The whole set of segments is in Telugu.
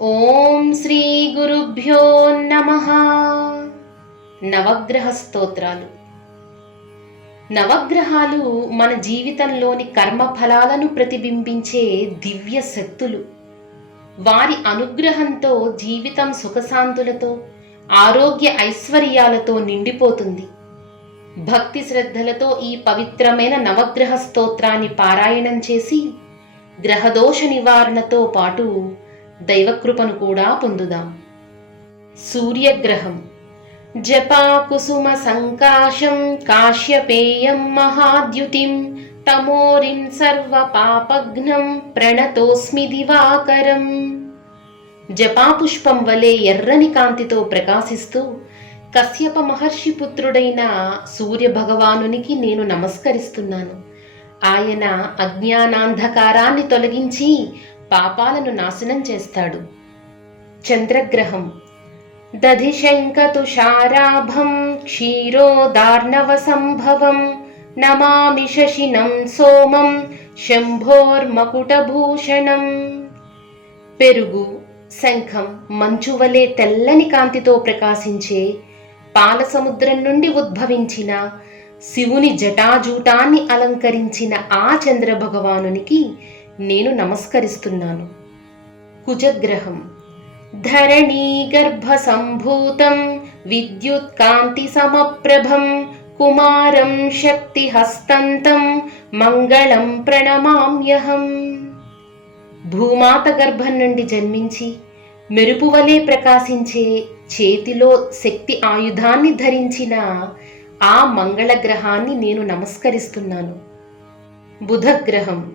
ఓం శ్రీ గురుభ్యో నమః. నవగ్రహ స్తోత్రాలు. నవగ్రహాలు మన జీవితంలోని కర్మఫలాలను ప్రతిబింబించే దివ్య శక్తులు. వారి అనుగ్రహంతో జీవితం సుఖశాంతులతో, ఆరోగ్య ఐశ్వర్యాలతో నిండిపోతుంది. భక్తి శ్రద్ధలతో ఈ పవిత్రమైన నవగ్రహ స్తోత్రాన్ని పారాయణం చేసి గ్రహదోష నివారణతో పాటు దైవకృపను కూడా పొందుదాం. సూర్యగ్రహం. జపాకుసుమ సంకాశం కాశ్యపేయం మహాద్యుతిం తమోరిం సర్వ పాపఘ్నం ప్రణతోస్మి దివాకరం. జపాపుష్పం వలె ఎర్రని కాంతితో ప్రకాశిస్తూ కశ్యప మహర్షి పుత్రుడైన సూర్య భగవానునికి నేను నమస్కరిస్తున్నాను. ఆయన అజ్ఞానాంధకారాన్ని తొలగించి పాపాలను నాశనం చేస్తాడు. చంద్రగ్రహం. దధిశంకతుషారాభం క్షీరోదార్ణవ సంభవం నమామి శశినం సోమం శంభోర్మకుటభూషణం. పెరుగు, శంఖం, మంచు వలె తెల్లని కాంతితో ప్రకాశించే పాల సముద్రం నుండి ఉద్భవించిన శివుని జటాజూటాన్ని అలంకరించిన ఆ చంద్ర భగవానునికి నేను నమస్కరిస్తున్నాను. కుజగ్రహం. ధరణీ గర్భ సంభూతం విద్యుత్ కాంతి సమప్రభం కుమారం శక్తి హస్తంతం మంగళం ప్రణమామ్యహం. భూమాత గర్భం నుండి జన్మించి మెరుపు వలె ప్రకాశించే చేతిలో శక్తి ఆయుధాన్ని ధరించిన ఆ మంగళ గ్రహాన్ని నేను నమస్కరిస్తున్నాను. బుధగ్రహం.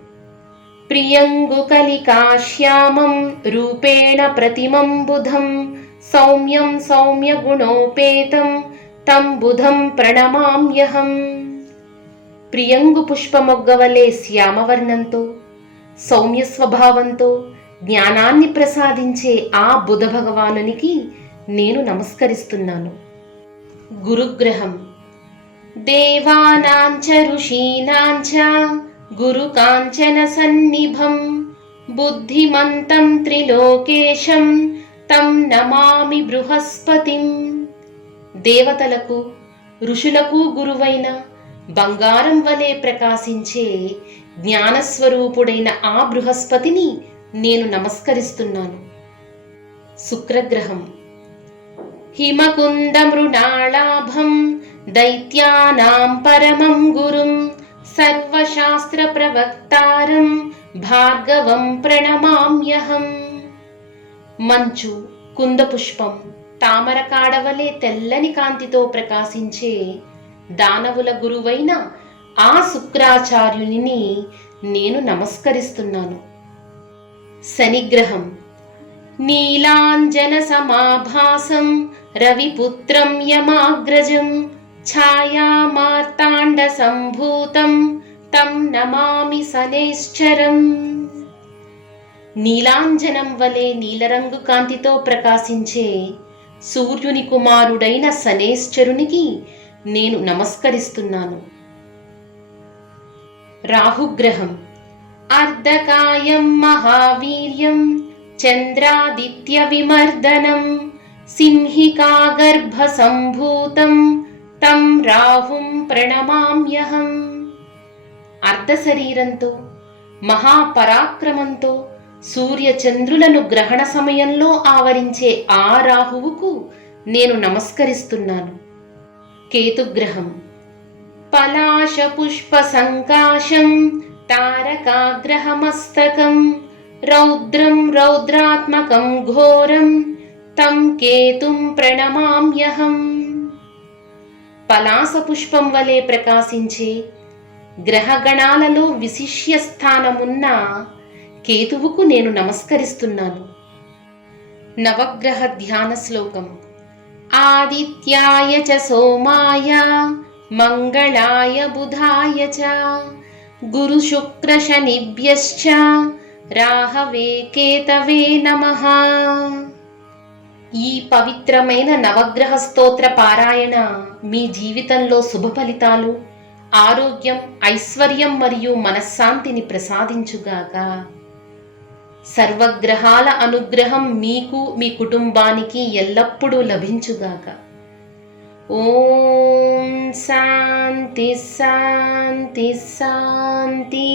ప్రియంగుకలికాశ్యామం రూపేణ ప్రతిమం బుధం సౌమ్యం సౌమ్యగుణోపేతం తం బుధం ప్రణమామ్యహం. ప్రియంగు పుష్పమొగ్గవలే శ్యామవర్ణంతో, సౌమ్య స్వభావంతో జ్ఞానాన్ని ప్రసాదించే ఆ బుధ భగవానునికి నేను నమస్కరిస్తున్నాను. గురుగ్రహం. దేవానాంచ ఋషీనాంచ గురు కాంచన సన్నిభం బుద్ధిమంతం త్రిలోకేశం తం నమామి బృహస్పతిం. దేవతలకు, ఋషులకు గురువైన బంగారం వలె ప్రకాశించే జ్ఞానస్వరూపుడైన ఆ బృహస్పతిని నేను నమస్కరిస్తున్నాను. శుక్రగ్రహం. హిమకుంద మృణాళాభం దైత్యానాం పరమం గురుం సర్వశాస్త్ర ప్రవక్తారం భార్గవం ప్రణమామ్యహం. మంచు, కుందపుష్పం, తామర కాడవలే తెల్లని కాంతితో ప్రకాశించే దానవుల గురువైన ఆ శుక్రాచార్యుని నేను నమస్కరిస్తున్నాను. శనిగ్రహం. నీలాంజన సమాభాసం రవిపుత్రం యమాగ్రజం ఛాయామార్తాండ సంభూతం తం నమామి శనైశ్చరం. నీలాంజనం వలె నీలరంగు కాంతితో ప్రకాశించే సూర్యుని కుమారుడైన శనైశ్చరునికి నేను నమస్కరిస్తున్నాను. రాహుగ్రహం. అర్ధకాయం మహావీర్యం చంద్రాదిత్య విమర్దనం సింహికా గర్భ సంభూతం తం రాహుం ప్రణమామ్యహం. అర్ధ శరీరంతో, మహాపరాక్రమంతో సూర్యచంద్రులను గ్రహణ సమయంలో ఆవరించే ఆ రాహువుకు నేను నమస్కరిస్తున్నాను. కేతుగ్రహం. పలాశ పుష్ప సంకాశం తారకాగ్రహమస్తకం రౌద్రం రౌద్రాత్మకం ఘోరం తం కేతుం ప్రణమామ్యహం. పలాస పుష్పం వలె ప్రకాశించే గ్రహగణాలలో విశిష్య స్థానమున్న కేతువుకు నేను నమస్కరిస్తున్నాను. నవగ్రహ ధ్యాన శ్లోకం. ఆదిత్యాయ చ సోమాయ మంగళాయ బుధాయ చ గురు శుక్ర శనిభ్యశ్చ రాహవే కేతవే నమః. ఈ పవిత్రమైన నవగ్రహ స్తోత్ర పారాయణ మీ జీవితంలో శుభ ఫలితాలు, ఆరోగ్యం, ఐశ్వర్యం మరియు మనశ్శాంతిని ప్రసాదించుగాక. సర్వగ్రహాల అనుగ్రహం మీకు మీ కుటుంబానికి ఎల్లప్పుడూ లభించుగాక. ఓం శాంతి శాంతి శాంతి.